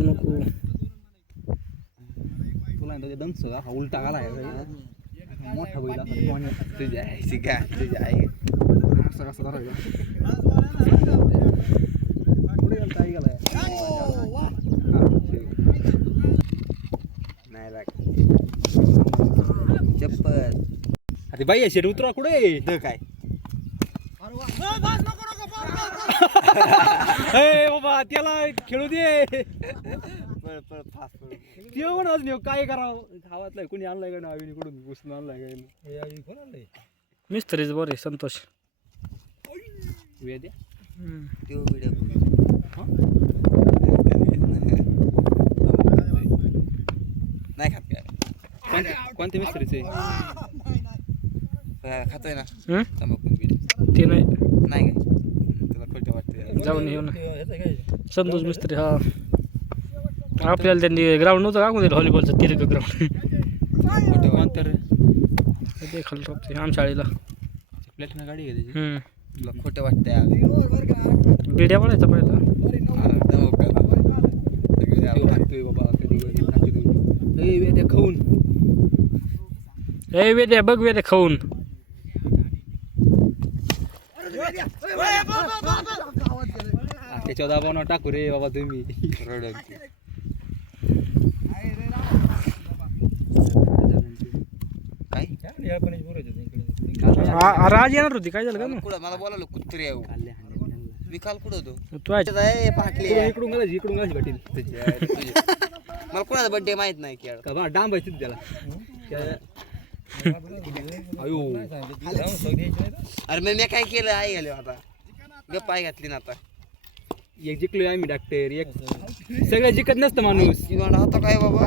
जाऊ नको. तुला दंच हा उलटा आलाय मोठा बैल तुझ्या आईची काय तुझ्या आई असं कसं धरायचं पुढे गेला आई गेलाय नाही लाग चप्पल अरे बाई शेट उतरा कुठे काय बाबा त्याला खेळू दे ते म्हणत नाही काय करावं गावातलं कोणी आणलाय का ना आवीकडून घुसून आणलाय काय कोण आणलंय मिस्त्रीच बरे संतोष वेद्या नाही खात कोणते मिस्त्रीचे खातोय ना तंबाखू ते नाही नाही काय तुला खोटं वाटतं जाऊन येऊ ना संतोष मिस्त्री. हा आपल्याला त्यांनी ग्राउंड नव्हतं का कोणतं व्हॉलीबॉलचं तिरकं ग्राउंड अंतर ते खाली टॉपचे आम शाळेला प्लेटनं गाडी आहे त्याची तुला खोटं वाटतंय बिड्या पडायचा पहिला बाबा कधी वेद्या खाऊन ए वेद्या बघ वेद्या खाऊन त्याच्यावर दाबावणार टाकू रे बाबा तुम्ही राज येणार होती काय झालं का मला बोलावलं कुत्री मी काल कुठं होतो तू इकडून घालायची इकडून घालायची भेटेल मला कोणाचा बड्डे माहित नाही की डांब आहे त्याला अयो अरे मी काय केलं आई गेले आता गप्प आई घातली ना आता एक जिंकलोय आम्ही डॉक्टर एक सगळं जिंकत नसतं माणूस आता काय बाबा